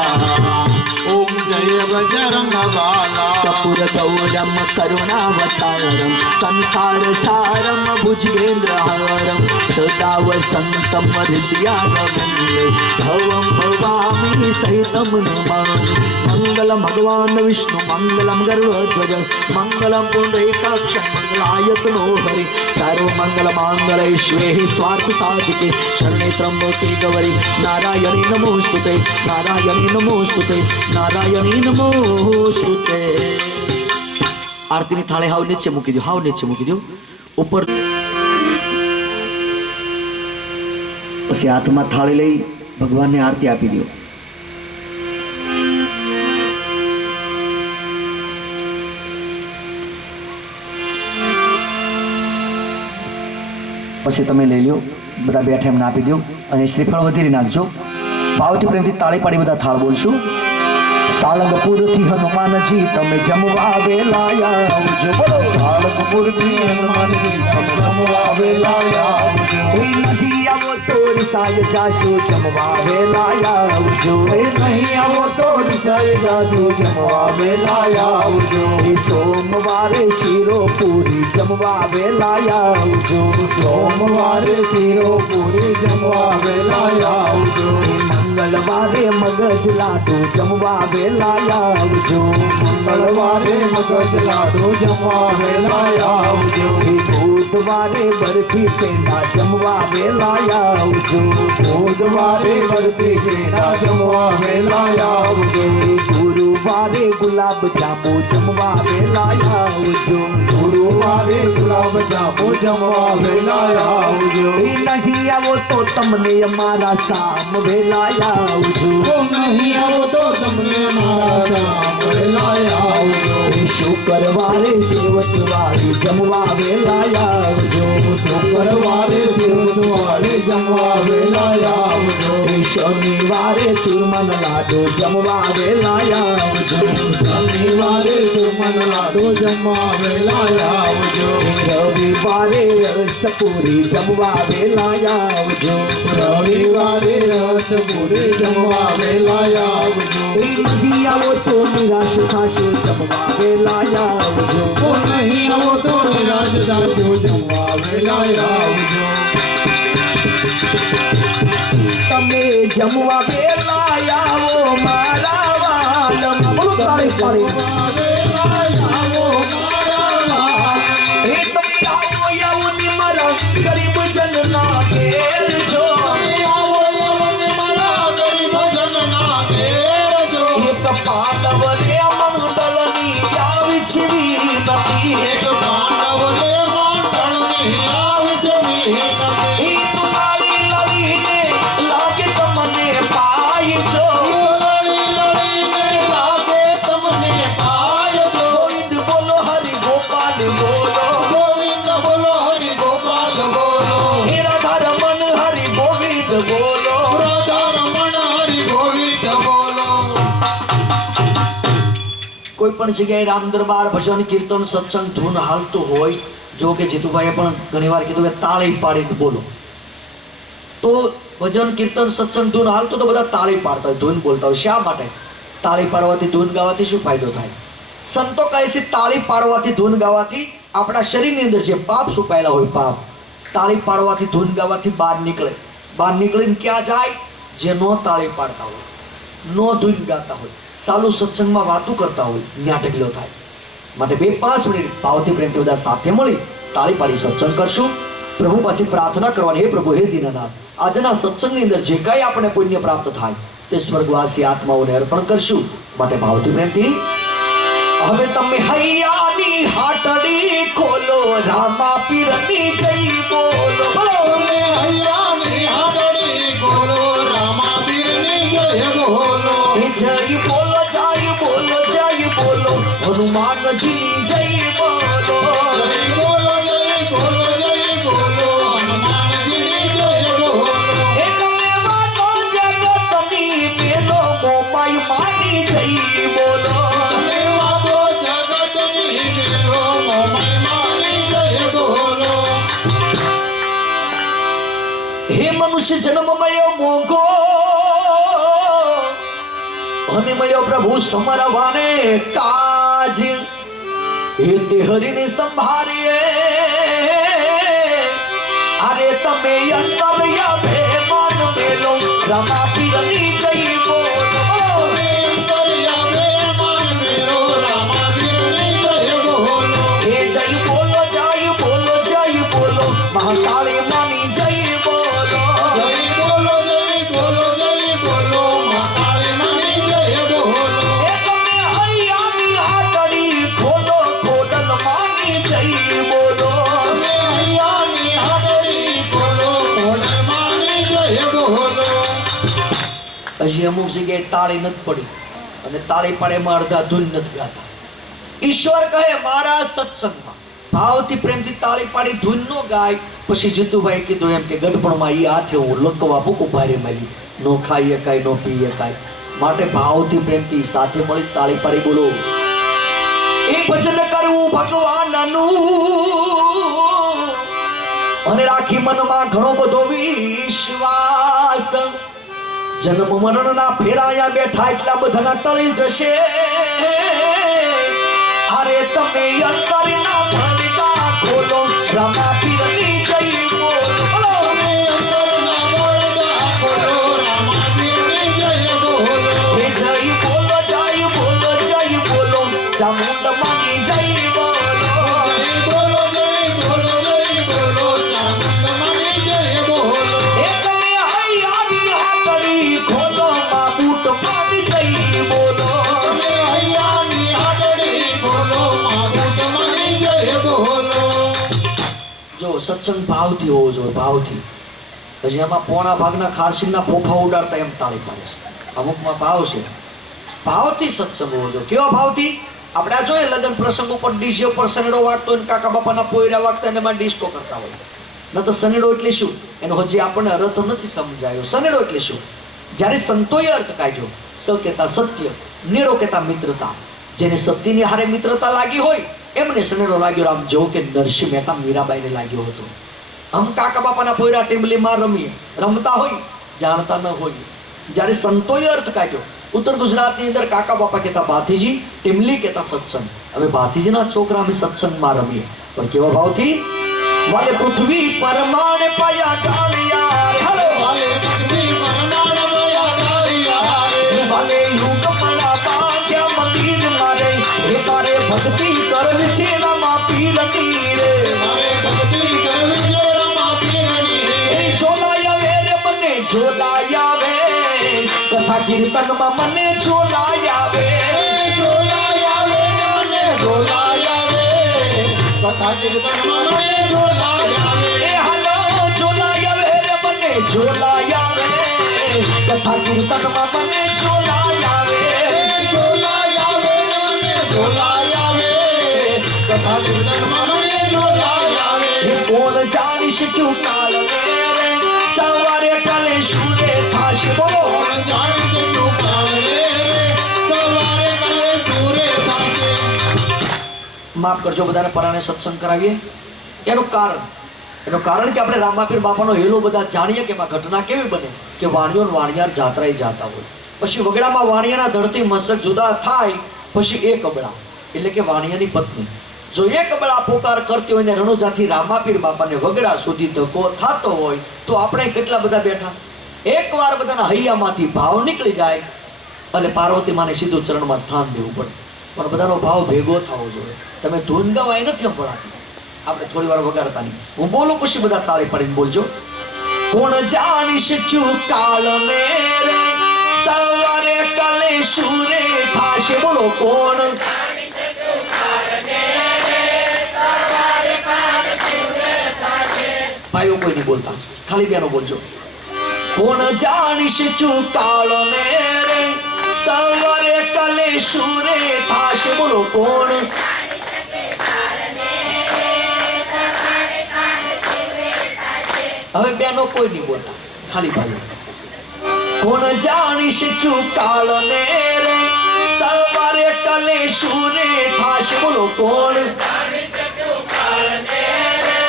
ओम जय बजरंग बाला बाला कपूर गौरम करुणावतारम संसार सारम भुजगेन्द्रहारम सदा वसंतम हृदयारविंदे भवम भवामि सहितम नमामि मंगलम भगवान विष्णु मंगलम गरुड़ध्वज मंगलम पुंडरीकाक्ष मंगलायतनो हरि सर्व मंगल मांगल्ये शिवे स्वार्थ साधिके शरणे त्र्यंबके गौरी नारायणी नमोस्तुते नारायणी नमोस्तुते नारायणी नमोस्तुते। आरती ની થાળી હાવ નીચે મૂકી દો, હાવ નીચે મૂકી દો ઉપર. પછી હાથમાં થાળી લઈ ભગવાનને આરતી આપી દો. પછી તમે લઈ લ્યો, બધા બેઠા એમને આપી દો અને શ્રીફળ વધેરી નાખજો. ભાવથી પ્રેમથી તાળી પાડી બધા થાળ બોલશું. સાળંગપુરથી હનુમાનજી તમે જમવા વેલા આવજો. બોલો સાળંગપુરથી હનુમાનજી તમે જમવા વેલા આવજો. નહીં આવો તો રિસાય જાશો જમવા વેલા આવજો. નહીં આવો તો રિસાય જાશો જમવા વેલા આવજો. સોમવારે શીરો પૂરી જમવા વેલા આવજો. સોમવારે શીરો પૂરી જમવા વેલા આવજો. મંગળવારે મગજ લાડુ જમવા વેલા આવજો. મંગળવારે મગજ લાડુ જમવા વેલા આવજો. બુધવારે બરફી પેંડા જમવા વેલા આવજો. બુધવારે બરફી પેંડા જમવા વેલા આવજો. ગુરુવારે ગુલાબ જાંબુ જમવા વેલા આવજો. ગુરુવારે ગુલાબ જાંબુ જમવા વેલા આવજો. નહીં આવો તો તમને અમારા સામ વેલા આવજો. નહીં આવો તો તમને મારા સામ વેલા આવજો. શુક્રવારે સેવતવારે જમવા વેલા આવજો. શુક્રવારે સેવતવારે જમવા વેલા આવજો. શનિવારે ચૂરમન લાડુ જમવા વેલા આવજો. શનિવારે ચૂરમન લાડુ જમવા વેલા આવજો. રવિવારે રસપુરી જમવા વેલા આવજો. રવિવારે રસપુરી જમવા વેલા આવજો. નહીં આવો તો નિરાશ થશો જમવા વેલા આવજો. નહીં આવો તો નિરાશ થશો જમવા વેલા આવજો. તમે જમવા વેલા આવો મારા વાલમ. બોલો તાળી પાડી. હે તમે આવો આવો ની મારા ગરીબ જનના ઘેર છો. એક પાલવરે મંડળની આવી છે વિનતી. હે તમારી લડીને લાગે તમને પાય છો. ગોવિંદ બોલો હરિ ગોપાલ બોલો. હે રાધા રમણ હરિ ગોવિંદ બોલો. કોઈ પણ જગ્યાએ રામ દરબાર ભજન કીર્તન સત્સંગ ધૂન હાલતું હોય, જો કે જીતુભાઈએ પણ ઘણીવાર કીધું કે તાળી પાડીને બોલો. તો ભજન કીર્તન સત્સંગ ધૂન હાલતું તો બધા તાળી પાડતા હોય, ધૂન બોલતા હોય. શા માટે? તાળી પાડવાથી ધૂન ગાવાથી શું ફાયદો થાય? સંતો કહે છે તાળી પાડવાથી ધૂન ગાવાથી આપણા શરીરની અંદર જે પાપ છુપાયેલા હોય, પાપ તાળી પાડવાથી ધૂન ગાવાથી બહાર નીકળે. બહાર નીકળીને ક્યાં જાય? જે નો તાળી પાડતા હોય, નો ધૂન ગાતા હોય, સાલું સત્સંગમાં વાતું કરતા હોય, ત્યાં ઢગલો થાય. માટે 2-5 મિનિટ ભાવથી પ્રેમથી બધા સાથે મળી તાળી પાડી સત્સંગ કરશું. પ્રભુ પાસે પ્રાર્થના કરવાની, હે પ્રભુ, હે દીનાનાથ, આજના સત્સંગની અંદર જે કાંઈ આપણે પુણ્ય પ્રાપ્ત થાય તે સ્વર્ગવાસી આત્માઓને અર્પણ કરશું. માટે ભાવથી પ્રેમથી હવે તમે હૈયાની હાટડી ખોલો, રામા પીરની જય બોલો. જય બોલો, જય બોલો, જય બોલો, હનુમાનજી જય બોલો. હે તમે વાતો જગતની પેલો મોમાઈ માની જય બોલો. હે મનુષ્ય જન્મ મળ્યો મોંઘો અને મળ્યો પ્રભુ સમરવાને કા. આજ એ તે હરીને સંભાળીએ અરે તમે અંતર્યા ભેમાન મેલો રમા પીરની જય બોલો હે જય બોલો મહાકાળી માની જય બોલો હે તમે હૈયાની હાટડી ખોલો ખોડલ માની જય બોલો હજી અમુક જગ્યાએ તાળી નથી પડી અને તાળી પાડે એમાં અડધા ધૂન નથી ગાતા ઈશ્વર કહે મારા સત્સંગમાં ભાવથી પ્રેમથી તાળી પાડી ધૂન નો ગાય પછી જીતુભાઈ કીધું એમ કે ગડપણમાં ઈ હાથે હું લકવા ભૂકું ભારે મારી નો ખાઈએ કાંઈ નો પીએ કાંઈ માટે ભાવથી પ્રેમથી સાથે મળી તાળી પાડી બોલો એ ભજન કરવું ભગવાનનું અને રાખી મનમાં ઘણો બધો વિશ્વાસ જન્મ મરણના ફેરાયા બેઠા એટલા બધાના ટળી જશે અરે તમે અંતરના ભણતા ખોલો રમા પીરની જય બોલો હે જય બોલો ચામુંડ માની જય બોલો હે તમે હૈયાની હાટડી ખોલો માં બૂટ પાડી જય બોલો જો સત્સંગ ભાવથી હોવો જોઈએ ભાવથી પછી એમાં પોણા ભાગના ખારસીના ફોફા ઉડાડતા એમ તાળી પાડે છે અમુકમાં ભાવ છે ભાવથી સત્સંગ હોવો જોઈએ કેવા ભાવથી આપણે આ જોઈએ લગ્ન પ્રસંગ ઉપર ડીજે ઉપર સનેડો વાગતો હોય કાકા બાપાના પોયરા વાગતા અને એમાં ડિસ્કો કરતા હોય ન તો સનેડો એટલે શું એનો હજી આપણને અર્થ નથી સમજાયો સનેડો એટલે શું જ્યારે સંતોએ અર્થ કાઢ્યો સ કહેતા સત્ય નેડો કહેતા મિત્રતા જેને સત્યની હારે મિત્રતા લાગી હોય એમને સનેડો લાગ્યો આમ જેવો કે નરસિંહ મહેતા મીરાબાઈને લાગ્યો હતો આમ કાકા બાપાના પોયરા ટીમલીમાં રમતા હોય જાણતા ન હોય જ્યારે સંતોએ અર્થ કાઢ્યો ઉત્તર ગુજરાતની અંદર કાકા બાપા કહેતા ભાતીજી ટીમલી કહેતા સત્સંગ હવે ભાતીજીના છોકરા અમે સત્સંગમાં રમીએ પણ કેવા ભાવથી વાલે પૃથ્વી પરમાણે પાયા ડાળિયા હલો વાલે પૃથ્વી પરમાણે પાયા ડાળિયા વાલે યુગ પડા બાંધ્યા મંદિર મારે હે તારે ભક્તિ કરવી છે રામા પીરની રે મારે ભક્તિ કરવી છે રામા પીરની રે ઝોલાયા વે રે મને ઝોલાયા વે કથા કીર્તનમાં મને ઝોલાયા વે ઝોલાયા વે મને ઝોલાયા વે કથા કીર્તનમાં મને ઝોલાયા વે એ હાલો ઝોલાયા વે રે મને ઝોલાયા વે કથા કીર્તનમાં મને ઝોલાયા વે ઝોલાયા વે મને ઝોલાયા વે કથા કીર્તનમાં મને ઝોલાયા વે કોણ જાણી શક્યું કાળ રે સવારે કાલે શુરે થાશે બોલો કોણ જાણી શક્યું કાળ રે સવારે કાલે શુરે થાશે માફ કરજો બધાને પરાણે સત્સંગ કરાવીએ એનું કારણ કે આપણે રામાપીર બાપાનો હેલો બધા જાણીએ કે એમાં ઘટના કેવી બને કે વાણિયો વાણિયાર જાત્રાએ જાતા હોય પછી વગડામાં વાણિયાના ધરતી મસ્તક જુદા થાય પછી એ કબડા એટલે કે વાણિયાની પત્ની જો એ કબડા પોકાર કરતી હોય ને રણુજાથી રામાપીર બાપાને વગડા સુધી ધક્કો થતો હોય તો આપણે કેટલા બધા બેઠા એકવાર બધાના હૈયામાંથી ભાવ નીકળી જાય અને પાર્વતી માને સીધું ચરણમાં સ્થાન દેવું પડે પણ બધાનો ભાવ ભેગો થવો જોઈએ તમે ધૂન ગવાય નથી સંભળાતી આપણે થોડી વાર વગાડતા નહીં હું બોલું પછી બધા તાળી પાડીને બોલજો કોણ જાણી શક્યું કાળને રે સવારે કાલે શુરે થાશે બોલો કોણ જાણી શક્યું કાળને રે સવારે કાલે શુરે થાશે ભાઈઓ કોઈ નહીં બોલતા ખાલી બેનો બોલજો કોણ જાણી શક્યું કાળને રે સવારે કાલે શુરે થાશે બોલો કોણ હવે બેનો કોઈ નહીં બોલતા ખાલી ભાઈઓ કોણ જાણી શક્યું કાળને રે સવારે કાલે શુરે થાશે બોલો કોણ જાણી શક્યું કાળને રે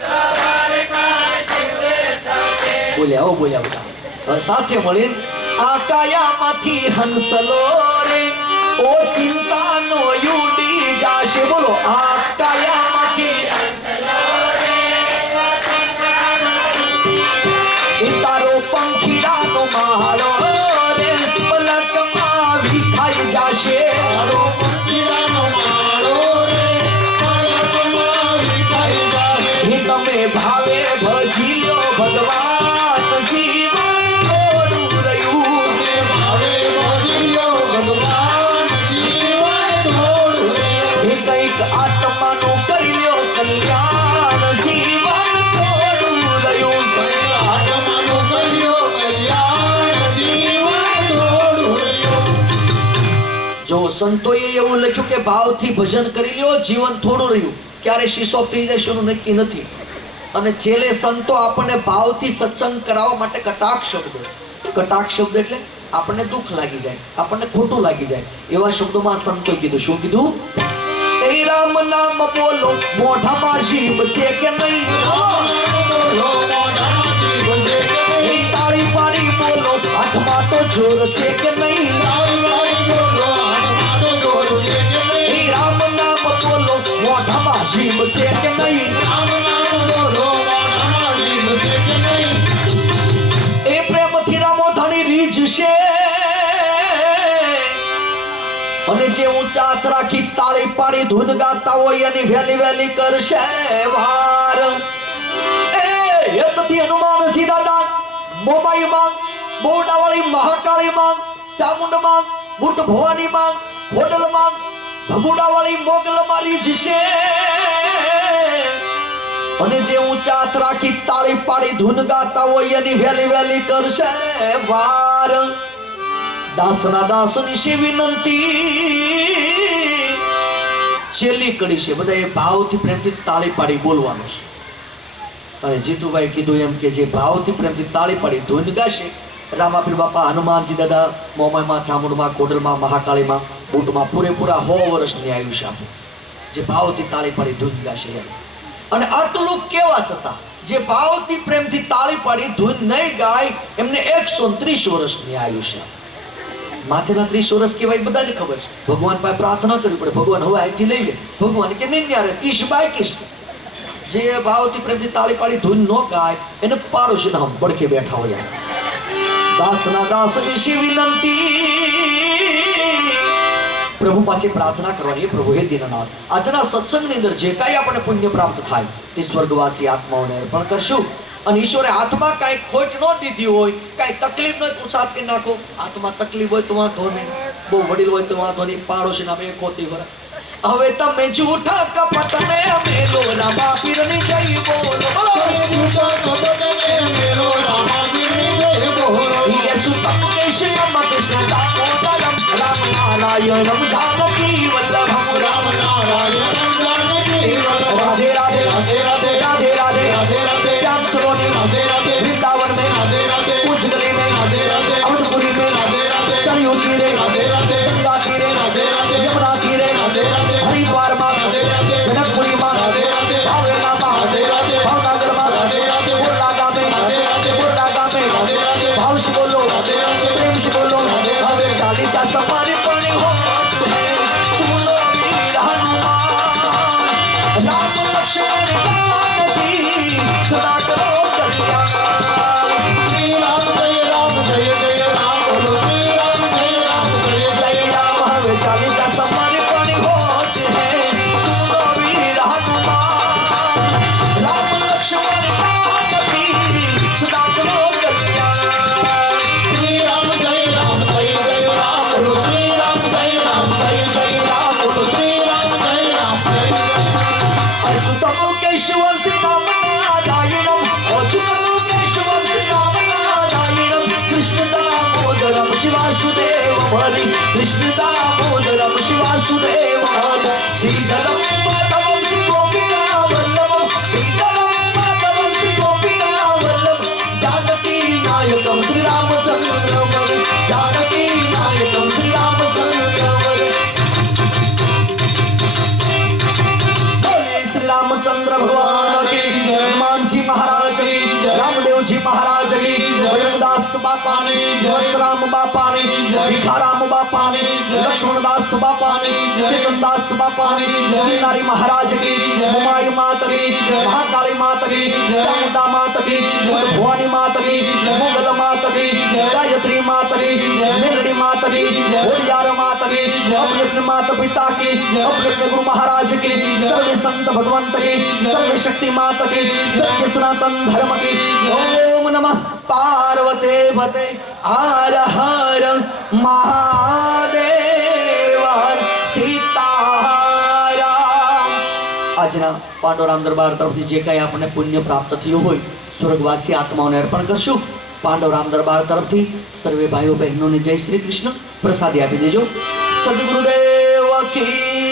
સવારે કાલે શુરે થાશે બોલ્યા બધા હવે સાથે મળીને આ કાયામાંથી હંસલો રે ઓ ચિંતાનો યુડી જાશે બોલો આ કાયામાંથી એ તારો પંખીડાનો માળો રે પલકમાં વિખાઈ જાશે તારો પંખીડાનો માળો રે પલકમાં વિખાઈ જાશે. એ તમે ભાવે ભજી લો ભગવાન જીવન થોડું રહ્યું તમે ભાવે ભજ્યો ભગવાન જીવન થોડું રહ્યું. એ કંઈક આત્માનું કરી લ્યો કલ્યાણ જીવન થોડું રહ્યું આત્માનું કર્યો કલ્યાણ જીવન થોડું રહ્યું. જો સંતોએ એવું લખ્યું કે ભાવથી ભજન કરી લ્યો જીવન થોડું રહ્યું ક્યારે શીશો થઈ જશે એનું નક્કી નથી અને છેલ્લે સંતો આપણને ભાવથી સત્સંગ કરાવવા માટે કટાક્ષ શબ્દ એટલે આપણને દુઃખ લાગી જાય આપણને ખોટું લાગી જાય એવા શબ્દોમાં સંતોએ કીધું શું કીધું એ રામ નામ બોલો મોઢામાં જીભ છે કે નહીં બોલો મોઢામાંથી ભજે કે એ તાળી પાડી બોલો હાથમાં તો જોર છે કે નહીં તાળી વાળી બોલો હાથમાં તો જોર છે કે એ નહીં. રામ નામ બોલો મોઢામાં જીભ છે કે નહીં રામ નામ બોલો મોઢામાંથી ભજે કે નહીં. એ પ્રેમથી રામોધાની રીજ છે અને જે ઊંચા હાથ રાખી તાળી પાડી ધૂન ગાતા હોય એની વેલી વેલી કરશે વાર એ યતથી હનુમાનજી દાદા મોબાઈ માં બોડાવાળી મહાકાળી માં ચામુંડ માં બુટ ભવાની માં ખોડલ માં ભગુડાવાળી મોગલ મારી જશે અને જે ઊંચા હાથ રાખી તાળી પાડી ધૂન ગાતા હોય એની વેલી વેલી કરશે વાર દાસના દાસની છે વિનંતી છેલ્લી કડી છે બધા એ ભાવથી પ્રેમથી તાળી પાડી બોલવાનું છે અને જીતુભાઈ કીધું એમ કે જે ભાવથી પ્રેમથી તાળી પાડી ધૂન ગાશે રામાપીર બાપા હનુમાનજી દાદા મોમાઈમાં ચામુંડમાં કોડલમાં મહાકાળીમાં બુટમાં પૂરેપૂરા 100 વર્ષની આયુષ્ય આપે જે ભાવથી તાળી પાડી ધૂન ગાશે એમ અને આટલું કેવા છતાં જે ભાવથી પ્રેમથી તાળી પાડી ધૂન નહીં ગાય એમને 130 વર્ષની આયુષ્ય આપે માથેના 30 વર્ષ કેવાય બધાને ખબર છે ભગવાન પાસે પ્રાર્થના કરવી પડે ભગવાન હવે અહીંથી લઈ લે ભગવાન કે નહીં ન્યારે 30 બાકી છે જે ભાવથી પ્રેમથી તાળી પાડી ધૂન ન ગાય એને પાડોશીના હમ પડખે બેઠા હોય દાસના દાસની શી વિનંતી પ્રભુ પાસે પ્રાર્થના કરવાની પ્રભુ હે દીનનાથ આજના સત્સંગની અંદર જે કાંઈ આપણને પુણ્ય પ્રાપ્ત થાય તે સ્વર્ગવાસી આત્માઓને અર્પણ કરશું અને ઈશ્વરે હાથમાં કાંઈ ખોટ ન દીધી હોય કાંઈ તકલીફ ન તું સાથ કરી નાખો હાથમાં તકલીફ હોય તો વાંધો નહીં બહુ વડીલ હોય તો વાંધો નહીં પાડોશીના બે ખોતી વર હવે તમે જૂઠા કપટને મેલો રામા પીરની જય બોલો તમે જૂઠા કપટને મેલો રામાપીરની જય બોલો. યેસુ તમ કેશયમ કૃષ્ણ દામોદરમ રામ નારાયણમ જાનકી વલ્લભમ રામ નારાયણમ જાનકી વલ્લભમ. રાધે રાધે રાધે રાધે राधे राधे राधे राधे श्याम सरोनी राधे राधे वृंदावन में राधे राधे उज्जैन में राधे राधे अवधपुरी में राधे राधे सरयू तीरे राधे राधे गंगा तीरे राधे राधे यमुना तीरे राधे राधे हरिद्वार में राधे राधे जनकपुरी में राधे राधे भावेना में राधे राधे भावनगर में राधे राधे बुर्लागा में राधे राधे बुर्लागा में राधे राधे भाव से बोलो राधे राधे प्रेम से बोलो राधे राधे हमें चाली चा समारे पानी हो सुनो वीर हनुमान राम लक्ष्मण जानकी सदा करो कल्याण श्री राम जय जय राम बोलो. श्री राम जय जय राम हमें चाली चा समारे पानी होते हैं सुनो वीर हनुमान राम लक्ष्मण जानकी सदा करो कल्याण श्री राम जय राम बोलो. श्री राम जय जय राम बोलो. श्री राम जय सुतमु केशवं श्री राम नारायणं सुतमु केशवं श्री राम नारायणं कृष्ण दामोदरं शिवासुदेवं हरि कृष्ण दामोदरं शिवासुदेवं हरि श्रीधरं माधवं श्री गोपिका वल्लभं श्रीधरं माधवं श्री गोपिका वल्लभं जानकी नायकं श्री रामचंद्रं हरि जानकी नायकं श्री रामचंद्रं हरि श्री रामचंद्र भगवान की हनुमान जी महाराज की रामदेव जी महाराज की बजरंगदास दास बापानी वस्त्राम बापानी भिखाराम बापानी लक्ष्मण दास बापानी चेतन दास बापानी नारी महाराज की हुमायूं माता की महाकाली माता की चामुंडा माता की भवानी माता की मंगल माता की गायत्री माता की मेलडी माता की होलियार माता की अपने अपने माता पिता की अपने अपने गुरु महाराज की सर्व संत भगवंत की सर्व शक्ति माता की सत्य सनातन धर्म की ओम नमः पार्वते भते हर हर महादेव सीताराम। આજના પાંડવરામ દરબાર તરફથી જે કાંઈ આપણને પુણ્ય પ્રાપ્ત થયું હોય સ્વર્ગવાસી આત્માઓને અર્પણ કરશું। પાંડવરામ દરબાર તરફથી સર્વે ભાઈઓ બહેનોને જય શ્રી કૃષ્ણ પ્રસાદી આપી દેજો। સદગુરુદેવ કી